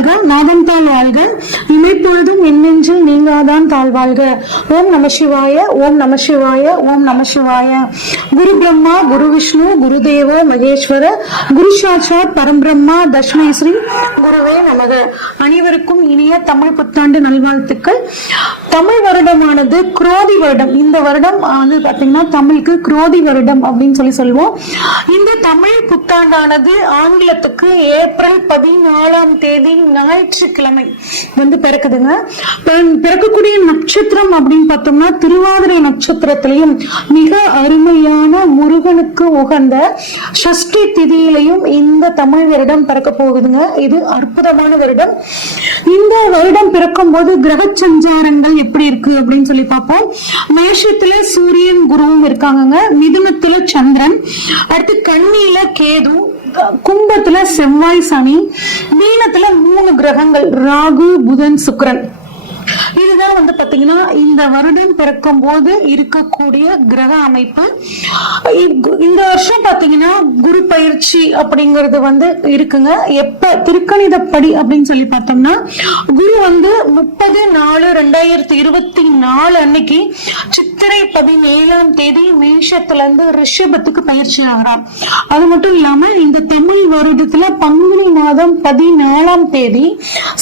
வாழ்க, நாதம் தாழ் வாழ்க, இமைப்பொழுதும் எண்ணெஞ்சில் நீங்காதான் தாழ் வாழ்க. ஓம் நம சிவாய, ஓம் நம சிவாய, ஓம் நம சிவாய. குரு பிரம்மா, குரு விஷ்ணு, குரு தேவோ மகேஸ்வர, குரு சாட்சாத் பரம்பிரம்மா, தஸ்மை ஸ்ரீ குருவே நமக. அனைவருக்கும் இனிய தமிழ் புத்தாண்டு நல்வாழ்த்துக்கள். தமிழ் வருடமானது குரோதி வருடம். இந்த வருடம் வந்து பாத்தீங்கன்னா தமிழுக்கு குரோதி வருடம் அப்படின்னு சொல்லுவோம். இந்த தமிழ் புத்தாண்டானது ஆங்கிலத்துக்கு ஏப்ரல் 14ஆம் தேதி ஞாயிற்றுக்கிழமை வந்து பிறக்குதுங்க. பிறக்கக்கூடிய நட்சத்திரம் அப்படின்னு பார்த்தோம்னா திருவாதிரை நட்சத்திரத்திலையும் மிக அருமையான முருகனுக்கு உகந்த சஷ்டி திதியிலையும் இந்த தமிழ் வருடம் பிறக்க போகுதுங்க. இது அற்புதமான வருடம். இந்த வருடம் பிறக்கும் போது கிரக சஞ்சாரங்கள் எப்படி இருக்கு அப்படின்னு சொல்லி பார்ப்போம். மேஷத்துல சூரியன் குருவும் இருக்காங்க, மிதுனத்துல சந்திரன், அடுத்து கன்னியில கேது, கும்பத்துல செவ்வாய் சனி, மீனத்துல 3 கிரகங்கள் ராகு புதன் சுக்கிரன். இதுதான் வந்து பாத்தீங்கன்னா இந்த வருடம் பிறக்கும் போது இருக்கக்கூடிய கிரக அமைப்பு. இந்த வருஷம் பாத்தீங்கன்னா குரு பயிற்சி அப்படிங்கிறது வந்து இருக்குங்க. எப்ப திருக்கணிதப்படி அப்படின்னு சொல்லி பார்த்தோம்னா குரு வந்து 30/4/2024 அன்னைக்கு சித்திரை 17ஆம் தேதி மேஷத்துல இருந்து ரிஷபத்துக்கு பயிற்சி ஆகிறார். அது மட்டும் இல்லாம இந்த தமிழ் வருடத்துல பங்குனி மாதம் 14ஆம் தேதி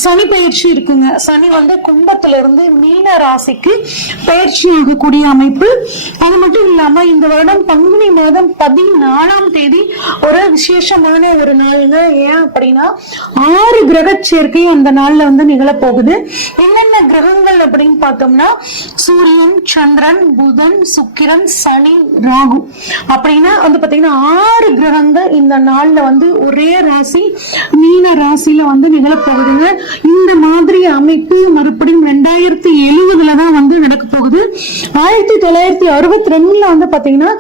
சனி பயிற்சி இருக்குங்க. சனி வந்து கும்பத்துல இருந்து மீன ராசிக்கு பயிற்சி ஆகக்கூடிய அமைப்பு. அது மட்டும் இல்லாம இந்த வருடம் பங்குனி மாதம் 14ஆம் தேதி ஒரு விசேஷமான ஒரு நாளுங்க. ஏன் அப்படின்னா 6 கிரக சேர்க்கை அந்த நாள்ல வந்து நிகழப்போகுது. என்னென்ன கிரகங்கள் அப்படின்னு பார்த்தோம்னா சூரியன், சந்திரன், புதன், சுக்கிரன், சனி, ராகு அப்படின்னா வந்து பாத்தீங்கன்னா 6 கிரகங்கள் இந்த நாள்ல வந்து ஒரே ராசி மீன ராசியில வந்து நிகழப்போகுதுங்க. இந்த மாதிரி அமைப்பு மறுபடியும் 2070 தான் வந்து நடக்க போகுது. 1962 வந்து பாத்தீங்கன்னா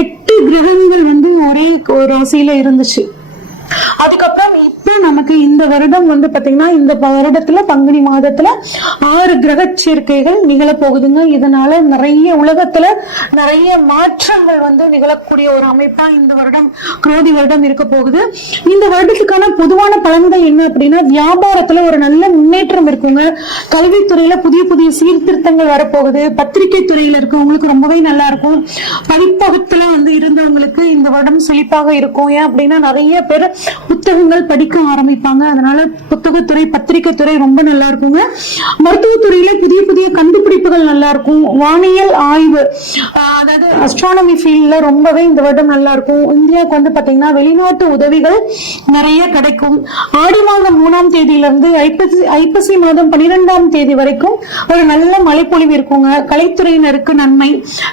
8 கிரகங்கள் வந்து ஒரே ராசியில இருந்துச்சு. அதுக்கப்புறம் இப்ப நமக்கு இந்த வருடம் வந்து பாத்தீங்கன்னா இந்த வருடத்துல பங்குனி மாதத்துல 6 கிரக சேர்க்கைகள் நிகழ போகுதுங்க. இதனால நிறைய உலகத்துல நிறைய மாற்றங்கள் வந்து நிகழக்கூடிய ஒரு அமைப்பா இந்த வருடம் குரோதி வருடம் இருக்க போகுது. இந்த வருடத்துக்கான பொதுவான பலன்கள் என்ன அப்படின்னா வியாபாரத்துல ஒரு நல்ல முன்னேற்றம் இருக்குங்க. கல்வித்துறையில புதிய புதிய சீர்திருத்தங்கள் வரப்போகுது. பத்திரிகை துறையில இருக்கவங்களுக்கு ரொம்பவே நல்லா இருக்கும். பதிப்பகத்துல வந்து இருந்தவங்களுக்கு இந்த வருடம் செழிப்பாக இருக்கும். ஏன் அப்படின்னா நிறைய பேர் புத்தகங்கள் படிக்க ஆரம்பிப்பாங்க. அதனால புத்தகத்துறை பத்திரிகை துறை ரொம்ப நல்லா இருக்குங்க. மருத்துவத்துறையில புதிய புதிய கண்டுபிடிப்புகள் நல்லா இருக்கும். வானியல் ஆய்வு அதாவது அஸ்ட்ரானமி ஃபீல்ட்ல ரொம்பவே இந்த வருடம் நல்லா இருக்கும். இந்தியாவுக்கு வந்து பாத்தீங்கன்னா வெளிநாட்டு உதவிகள் நிறைய கிடைக்கும். ஆடி மாதம் 3ஆம் தேதியிலிருந்து ஐப்பசி மாதம் 12ஆம் தேதி வரைக்கும் ஒரு நல்ல மழைப்பொழிவு இருக்குங்க. கலைத்துறையினருக்கு நன்மை.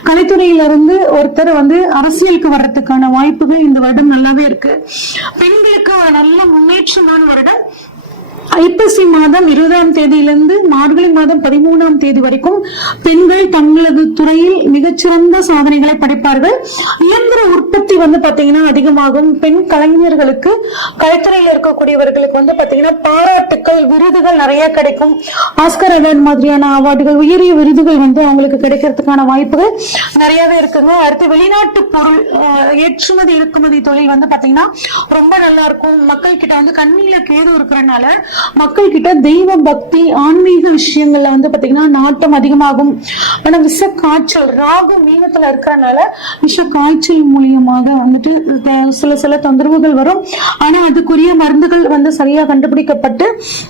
கலைத்துறையிலிருந்து ஒருத்தர் வந்து அரசியலுக்கு வர்றதுக்கான வாய்ப்புகள் இந்த வருடம் நல்லாவே இருக்கு. பெண்களுக்கு ஒரு நல்ல முன்னேற்றமான வருடம். ஐப்பசி மாதம் 20ஆம் தேதியிலிருந்து மார்கழி மாதம் 13ஆம் தேதி வரைக்கும் பெண்கள் தங்களது துறையில் மிகச்சிறந்த சாதனைகளை படைப்பார்கள். இயந்திர உற்பத்தி வந்து பாத்தீங்கன்னா அதிகமாகும். பெண் கலைஞர்களுக்கு கலைத்துறையில் இருக்கக்கூடியவர்களுக்கு வந்து பாத்தீங்கன்னா பாராட்டுக்கள் விருதுகள் நிறைய கிடைக்கும். ஆஸ்கர் அவார்டு மாதிரியான அவார்டுகள் உயரிய விருதுகள் வந்து அவங்களுக்கு கிடைக்கிறதுக்கான வாய்ப்புகள் நிறையவே இருக்குங்க. அடுத்து வெளிநாட்டு பொருள் ஏற்றுமதி இறக்குமதி தொழில் வந்து பாத்தீங்கன்னா ரொம்ப நல்லா இருக்கும். மக்கள் கிட்ட வந்து கண்ணில கேது இருக்கிறனால மக்கள் கிட்ட தெய்வ பக்தி ஆன்மீக விஷயங்கள்ல வந்து பாத்தீங்கன்னா நாட்டம் அதிகமாகும். ஆனா விஷ காய்ச்சல் ராகு மீனத்துல இருக்கிறனால விஷ காய்ச்சல் மூலியமாக வந்துட்டு சில தொந்தரவுகள் வரும். ஆனா அதுக்குரிய மருந்துகள் வந்து சரியா கண்டுபிடிக்கப்பட்டு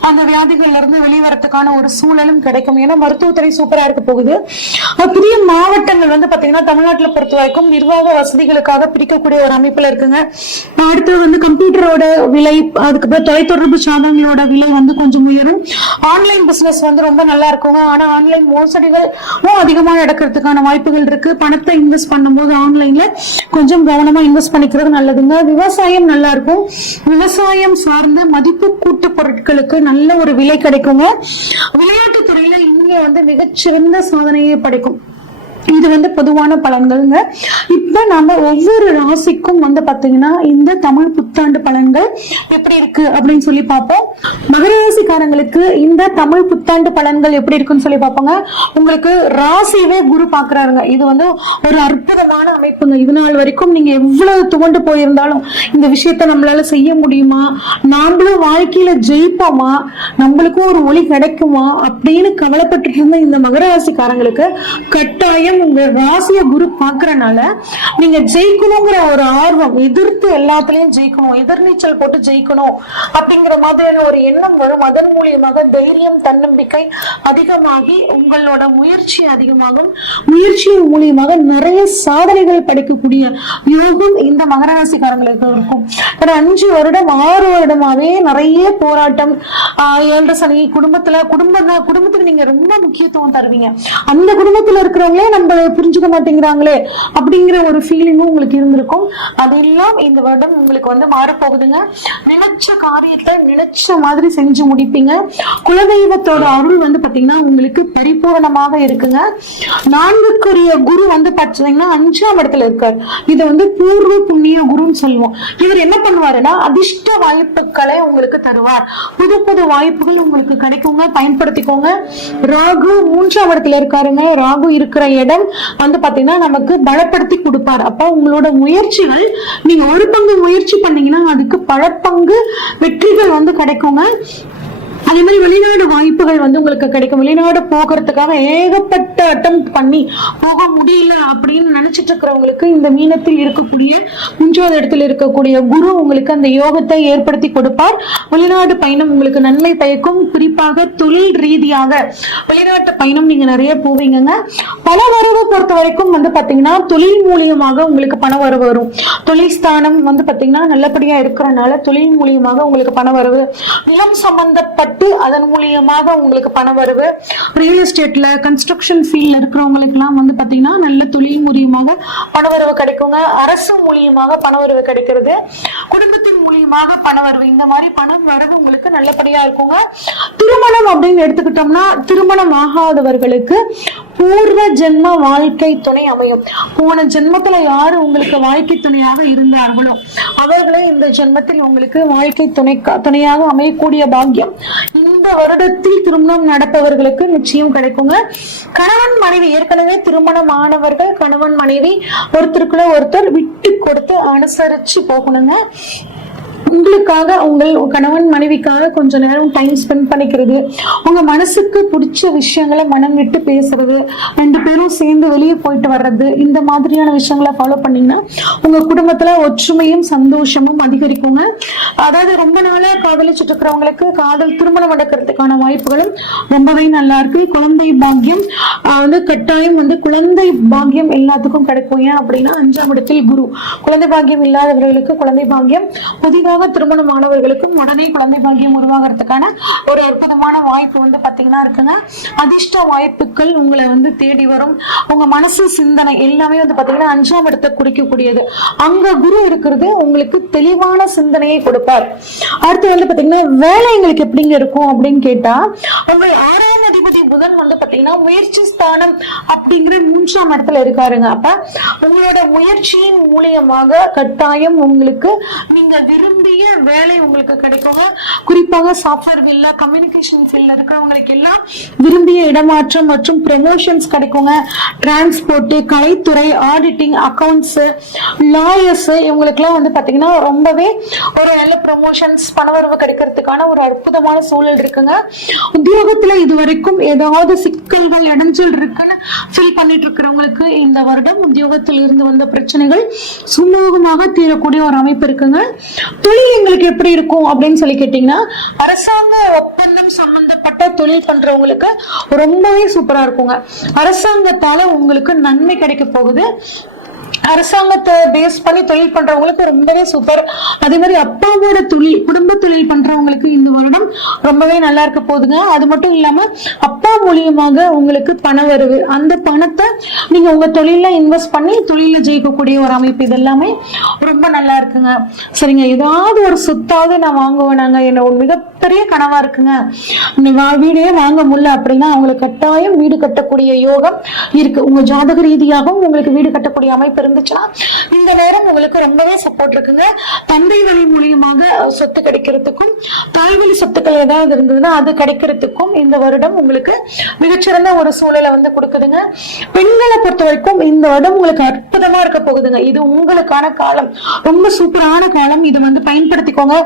அந்த வியாதிகள்ல இருந்து வெளிவரத்துக்கான ஒரு சூழலும் கிடைக்கும். ஏன்னா மருத்துவத்துறை சூப்பரா இருக்க போகுது. புதிய மாவட்டங்கள் வந்து பாத்தீங்கன்னா தமிழ்நாட்டுல பொறுத்த வரைக்கும் நிர்வாக வசதிகளுக்காக பிரிக்கக்கூடிய ஒரு அமைப்புல இருக்குங்க. அடுத்து வந்து கம்ப்யூட்டரோட விலை, அதுக்கப்புறம் தொலைத்தொடர்பு சாதனங்களோட விலை வந்து கொஞ்சம் உயரும். ஆன்லைன் பிசினஸ் வந்து ரொம்ப நல்லா இருக்குங்க. ஆனா ஆன்லைன் மோசடிகள் அதிகமா நடக்கிறதுக்கான வாய்ப்புகள் இருக்கு. பணத்தை இன்வெஸ்ட் பண்ணும்போது ஆன்லைன்ல கொஞ்சம் கவனமா இன்வெஸ்ட் பண்ணிக்கிறது நல்லதுங்க. விவசாயம் நல்லா இருக்கும். விவசாயம் சார்ந்த மதிப்பு கூட்டு பொருட்களுக்கு நல்ல ஒரு விலை கிடைக்குங்க. விளையாட்டு துறையில இங்க வந்து மிகச்சிறந்த சாதனையை படைக்கும். இது வந்து பொதுவான பலன்கள்ங்க. இப்ப நம்ம ஒவ்வொரு ராசிக்கும் வந்து பாத்தீங்கன்னா இந்த தமிழ் புத்தாண்டு பலன்கள் எப்படி இருக்கு அப்படின்னு சொல்லி பார்ப்போம். மகர ராசிக்காரங்களுக்கு இந்த தமிழ் புத்தாண்டு பலன்கள் எப்படி இருக்குன்னு சொல்லி பார்ப்போங்க. உங்களுக்கு ராசியவே குரு பாக்குறாருங்க. இது வந்து ஒரு அற்புதமான அமைப்புங்க. இது நாள் வரைக்கும் நீங்க எவ்வளவு துவண்டு போயிருந்தாலும் இந்த விஷயத்த நம்மளால செய்ய முடியுமா, நாமளும் வாழ்க்கையில ஜெயிப்போமா, நம்மளுக்கும் ஒரு ஒளி கிடைக்குமா அப்படின்னு கவலைப்பட்டு இருந்த இந்த மகர ராசிக்காரங்களுக்கு கட்டாயம் உங்க ராசிய குரு பாக்குறனால நீங்க ஜெயிக்கணுங்கிற ஒரு ஆர்வம், எதிர்த்து எல்லாத்துலயும் ஜெயிக்கணும், எதிர்நீச்சல் போட்டு ஜெயிக்கணும் அப்படிங்கிற மாதிரியான ஒரு எண்ணம் வரும். அதன் மூலியமாக தைரியம், தன்னம்பிக்கை அதிகமாகி உங்களோட முயற்சி அதிகமாகும். முயற்சியின் மூலியமாக நிறைய சாதனைகள் படைக்கக்கூடிய யோகம் இந்த மகர ராசிக்காரங்களுக்கு இருக்கும். 5 வருடம் 6 வருடமாவே நிறைய போராட்டம், 7 சனி, குடும்பத்துக்கு நீங்க ரொம்ப முக்கியத்துவம் தருவீங்க. அந்த குடும்பத்துல இருக்கிறவங்களே நம்மள புரிஞ்சுக்க மாட்டேங்கிறாங்களே அப்படிங்கிற ஒரு ஃபீலிங்கும் உங்களுக்கு இருந்திருக்கும். அதெல்லாம் இந்த வருடம் உங்களுக்கு வந்து மாறப்போகுதுங்க. நினைச்ச காரியத்தை நினைச்ச மாதிரி செஞ்சு முடிப்பீங்க. குலதெய்வத்தோட அருள் வந்து பாத்தீங்கன்னா உங்களுக்கு பரிபூரணமாக இருக்குங்க. 4க்குரிய குரு வந்து பாத்தீங்கன்னா 5ஆம் இடத்துல இருக்காரு. இது வந்து பூர்வ புண்ணிய குருன்னு சொல்லுவோம். இவர் என்ன பண்ணுவாருன்னா அதிர்ஷ்ட வாய்ப்புகளை உங்களுக்கு தருவார். புது புது வாய்ப்புகள் உங்களுக்கு கிடைக்குங்க, பயன்படுத்திக்கோங்க. ராகு 3ஆம் இடத்துல இருக்காருங்க. ராகு இருக்கிற இடம் வந்து பாத்தீங்கன்னா நமக்கு பலப்படுத்தி கொடுப்பார். அப்ப உங்களோட முயற்சிகள், நீங்க ஒரு பங்கு முயற்சி பண்ணீங்கன்னா அதுக்கு பல பங்கு வெற்றிகள் வந்து கிடைக்குங்க. அதே மாதிரி வெளிநாடு வாய்ப்புகள் வந்து உங்களுக்கு கிடைக்கும். வெளிநாடு போகிறதுக்காக ஏகப்பட்ட அட்டெம்ப்ட் பண்ணி போக முடியல அப்படின்னு நினைச்சிட்டு இருக்கிறவங்களுக்கு இந்த மீனத்தில் இருக்கக்கூடிய 3வது இடத்துல இருக்கக்கூடிய குரு உங்களுக்கு அந்த யோகத்தை ஏற்படுத்தி கொடுப்பார். வெளிநாடு பயணம் உங்களுக்கு நன்மை பயக்கும். குறிப்பாக தொழில் ரீதியாக வெளிநாட்டு பயணம் நீங்க நிறைய போவீங்க. பண வரவு பொறுத்த வரைக்கும் வந்து பாத்தீங்கன்னா தொழில் மூலியமாக உங்களுக்கு பண வரவு வரும். தொழில் ஸ்தானம் வந்து பாத்தீங்கன்னா நல்லபடியா இருக்கிறனால தொழில் மூலியமாக உங்களுக்கு பண வரவு. நிலம் சம்பந்தப்பட்ட அதன் மூலியமாக உங்களுக்கு பண வரவு. ரியல் எஸ்டேட்ல, கன்ஸ்ட்ரக்ஷன் ஃபீல்ட்ல இருக்கிறவங்களுக்கு எல்லாம் வந்து பாத்தீங்கன்னா நல்ல தொழில் மூலியமாக பண வரவு கிடைக்குங்க. அரசு மூலியமாக பண வரவு கிடைக்கிறது. குடும்பத்தின் மூலியமாக பண வரவு. இந்த மாதிரி பணம் வரவு உங்களுக்கு நல்லபடியா இருக்குங்க. திருமணம் அப்படின்னு எடுத்துக்கிட்டோம்னா திருமணம் ஆகாதவர்களுக்கு பூர்வ ஜென்ம வாழ்க்கை துணை அமையும். போன ஜென்மத்துல யாரு உங்களுக்கு வாழ்க்கை துணையாக இருந்தார்களோ அவர்களே இந்த ஜென்மத்தில் உங்களுக்கு வாழ்க்கை துணையாக அமையக்கூடிய பாக்கியம் இந்த வருடத்தில் திருமணம் நடப்பவர்களுக்கு நிச்சயம் கிடைக்குங்க. கணவன் மனைவி, ஏற்கனவே திருமணமானவர்கள் கணவன் மனைவி ஒருத்தருக்குள்ள ஒருத்தர் விட்டு கொடுத்து அனுசரிச்சு போகணுங்க. உங்களுக்காக, உங்கள் கணவன் மனைவிக்காக கொஞ்ச நேரம் டைம் ஸ்பெண்ட் பண்ணிக்கிறது, உங்க மனசுக்கு பிடிச்ச விஷயங்களை மனம் விட்டு பேசுறது, 2 பேரும் சேர்ந்து வெளியே போயிட்டு வர்றது, இந்த மாதிரியான விஷயங்களை ஃபாலோ பண்ணீங்கன்னா உங்க குடும்பத்துல ஒற்றுமையும் சந்தோஷமும் அதிகரிக்குங்க. அதாவது ரொம்ப நாளா காதலிச்சுட்டு இருக்கிறவங்களுக்கு காதல் திருமணம் நடக்கிறதுக்கான வாய்ப்புகளும் ரொம்பவே நல்லா இருக்கு. குழந்தை பாக்கியம் வந்து கட்டாயம் வந்து குழந்தை பாக்கியம் எல்லாத்துக்கும் கிடைக்கும். ஏன் அப்படின்னா 5ஆம் இடத்தில் குரு. குழந்தை பாக்கியம் இல்லாதவர்களுக்கு குழந்தை பாக்கியம், புதிதாக திருமணமானவர்களுக்கும் உடனே குழந்தை பாக்கியம் உருவாகிறதுக்கான ஒரு அற்புதமான வாய்ப்பு வந்து பாத்தீங்கன்னா இருக்குங்க. அதிர்ஷ்ட வாய்ப்புகள் உங்களை வந்து தேடி வரும். உங்க மனசு, சிந்தனை எல்லாமே வந்து பாத்தீங்கன்னா 5ஆம் இடத்தை குறிக்கக்கூடியது. அங்க குரு இருக்கிறது உங்களுக்கு தெளிவான சிந்தனையை கொடுப்பார். அடுத்து வந்து பாத்தீங்கன்னா வேலை எங்களுக்கு எப்படிங்க இருக்கும் அப்படின்னு கேட்டா, உங்க 6ஆம் அதிபதி புதன் வந்து பாத்தீங்கன்னா முயற்சி ஸ்தானம் அப்படிங்கிற 3ஆம் இடத்துல இருக்காருங்க. அப்ப உங்களோட முயற்சியின் மூலியமாக கட்டாயம் உங்களுக்கு நீங்க விரும்பிய வேலை உங்களுக்கு கிடைக்குங்க. குறிப்பாக சாஃப்ட்வேர் ஃபீல்ட்ல, கம்யூனிகேஷன் ஃபீல்ட்ல இருக்கிறவங்களுக்கு எல்லாம் விரும்பிய இடமாற்றம் மற்றும் ப்ரமோஷன்ஸ் கிடைக்குங்க. டிரான்ஸ்போர்ட், கலைத்துறை, ஆடிட்டிங், அக்கவுண்ட்ஸ், லாயர்ஸ் இவங்களுக்கு எல்லாம் வந்து பாத்தீங்கன்னா ரொம்பவே ஒரு நல்ல ப்ரமோஷன்ஸ், பணவரவு கிடைக்கிறதுக்கான ஒரு அற்புதமான சூழல் இருக்குங்க. உத்தியோகத்துல இதுவரைக்கும் ஏதாவது சிக்கல்கள், இடைஞ்சல் இருக்குன்னு ஃபீல் பண்ணிட்டு இருக்கிறவங்களுக்கு இந்த வருடம் உத்தியோகத்தில் இருந்து வந்த பிரச்சனைகள் சுமூகமாக தீரக்கூடிய ஒரு அமைப்பு இருக்குங்க. தொழில் எங்களுக்கு எப்படி இருக்கும் அப்படின்னு சொல்லி கேட்டீங்கன்னா, அரசாங்க ஒப்பந்தம் சம்பந்தப்பட்ட தொழில் பண்றவங்களுக்கு ரொம்பவே சூப்பரா இருக்குங்க. அரசாங்கத்தால உங்களுக்கு நன்மை கிடைக்க போகுது. அரசாங்கத்தை பேஸ் பண்ணி தொழில் பண்றவங்களுக்கு ரொம்பவே சூப்பர். அதே மாதிரி அப்பாவோட தொழில், குடும்ப தொழில் பண்றவங்களுக்கு இந்த வருடம் ரொம்பவே நல்லா இருக்க போகுதுங்க. அது மட்டும் இல்லாம அப்பா மூலியமாக உங்களுக்கு பண வருது. அந்த பணத்தை நீங்க உங்க தொழில இன்வெஸ்ட் பண்ணி தொழில ஜெயிக்கக்கூடிய ஒரு அமைப்பு. இது எல்லாமே ரொம்ப நல்லா இருக்குங்க. சரிங்க, ஏதாவது ஒரு சொத்தாவது நான் வாங்குவேனாங்க, என்ன ஒரு மிகப்பெரிய மிகப்பெரிய கனவா இருக்குங்க, வீடே வாங்க முடியல அப்படின்னா அவங்களுக்கு கட்டாயம் வீடு கட்டக்கூடிய யோகம் இருக்கு. உங்க ஜாதக ரீதியாகவும் உங்களுக்கு வீடு கட்டக்கூடிய அமைப்பு இருந்துச்சுன்னா இந்த நேரம் உங்களுக்கு ரொம்பவே சப்போர்ட் இருக்குங்க. தந்தை வழி மூலியமாக சொத்து கிடைக்கிறதுக்கும், தாய்வழி சொத்துக்கள் ஏதாவது இருந்ததுன்னா அது கிடைக்கிறதுக்கும் இந்த வருடம் உங்களுக்கு மிகச்சிறந்த ஒரு சூழலை வந்து கொடுக்குதுங்க. பெண்களை பொறுத்த வரைக்கும் இந்த வருடம் உங்களுக்கு அற்புதமா இருக்க போகுதுங்க. இது உங்களுக்கான காலம், ரொம்ப சூப்பரான காலம். இது வந்து பயன்படுத்திக்கோங்க.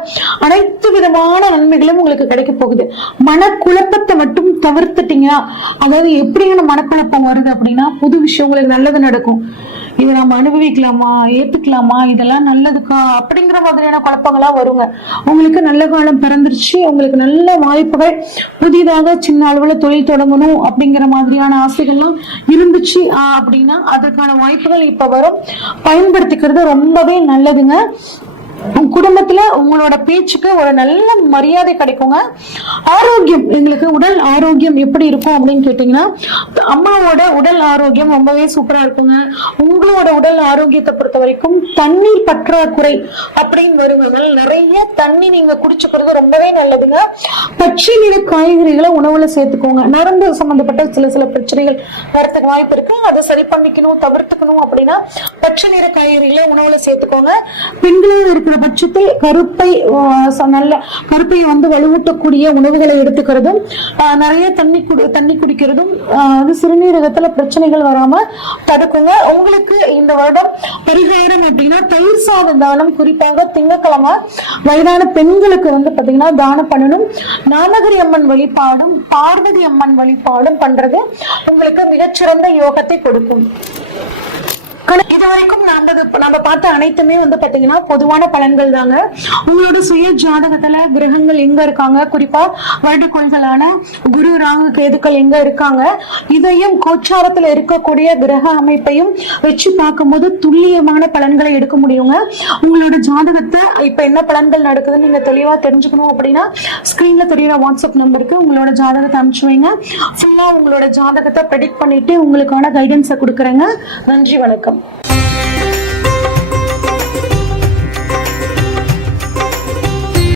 அனைத்து விதமான நன்மைகளும் உங்களுக்கு கிடைக்க போகுது. மனக்குழப்பத்தை மட்டும் தவிர்த்துட்டீங்கன்னா, அதாவது எப்படியான மனக்குழப்பம் வருது அப்படின்னா, புது விஷயம் உங்களுக்கு நல்லது நடக்கும், இதை நம்ம அனுபவிக்கலாமா, ஏத்துக்கலாமா, இதெல்லாம் நல்லதுக்கா அப்படிங்கிற மாதிரியான குழப்பங்களா வருங்க. உங்களுக்கு நல்ல காலம் பிறந்துருச்சு. உங்களுக்கு நல்ல வாய்ப்புகள், புதிதாக சின்ன அளவுல தொழில் தொடங்கணும் அப்படிங்கிற மாதிரியான ஆசைகள்லாம் இருந்துச்சு அப்படின்னா அதற்கான வாய்ப்புகள் இப்ப வரும். பயன்படுத்திக்கிறது ரொம்பவே நல்லதுங்க. குடும்பத்துல உங்களோட பேச்சுக்கு ஒரு நல்ல மரியாதை கிடைக்குங்க. ஆரோக்கியம், எங்களுக்கு உடல் ஆரோக்கியம் எப்படி இருக்கும் அப்படின்னு கேட்டீங்கன்னா, அம்மாவோட உடல் ஆரோக்கியம் ரொம்பவே சூப்பரா இருக்குங்க. உங்களோட உடல் ஆரோக்கியத்தை பொறுத்த வரைக்கும் தண்ணீர் பற்றாக்குறை அப்படின்னு வருவதால் நிறைய தண்ணி நீங்க குடிச்சுக்கிறது ரொம்பவே நல்லதுங்க. பச்சை நிற காய்கறிகளை உணவுல சேர்த்துக்கோங்க. நரம்பு சம்பந்தப்பட்ட சில பிரச்சனைகள் வரத்துக்கு வாய்ப்பு இருக்கு. அதை சரி பண்ணிக்கணும், தவிர்த்துக்கணும் அப்படின்னா பச்சை நிற காய்கறிகளை உணவுல சேர்த்துக்கோங்க. பெண்களாக இருக்கிற பட்சத்தில் கருப்பையை வந்து வலுவூட்டக்கூடிய உணவுகளை எடுத்துக்கிறதும், நிறைய தண்ணி குடிக்கிறதும் சிறுநீரகத்துல பிரச்சனைகள் வராம தடுக்குங்க. உங்களுக்கு இந்த வருடம் பரிகாரம் அப்படின்னா தயிர் சாத தானம், குறிப்பாக திங்கட்கிழமை வயதான பெண்களுக்கு வந்து பாத்தீங்கன்னா தானம் பண்ணணும். நாமகிரி அம்மன் வழிபாடும் பார்வதி அம்மன் வழிபாடும் பண்றது உங்களுக்கு மிகச்சிறந்த யோகத்தை கொடுக்கும். இதுவரைக்கும் நம்ம பார்த்த அனைத்துமே வந்து பாத்தீங்கன்னா பொதுவான பலன்கள் தாங்க. உங்களோட சுய ஜாதகத்துல கிரகங்கள் எங்க இருக்காங்க, குறிப்பா வருடக்கோள்களான குரு, ராகு, கேதுக்கள் எங்க இருக்காங்க, இதையும் கோச்சாரத்துல இருக்கக்கூடிய கிரக அமைப்பையும் வச்சு பார்க்கும்போது துல்லியமான பலன்களை எடுக்க முடியுங்க. உங்களோட ஜாதகத்தை இப்ப என்ன பலன்கள் நடக்குதுன்னு நீங்க தெளிவா தெரிஞ்சுக்கணும் அப்படின்னா ஸ்கிரீன்ல தெரியுற வாட்ஸ்அப் நம்பருக்கு உங்களோட ஜாதகத்தை அனுப்பிச்சு வைங்க. ஃபுல்லா உங்களோட ஜாதகத்தை ப்ரெடிக்ட் பண்ணிட்டு உங்களுக்கான கைடன்ஸை கொடுக்குறேங்க. நன்றி, வணக்கம்.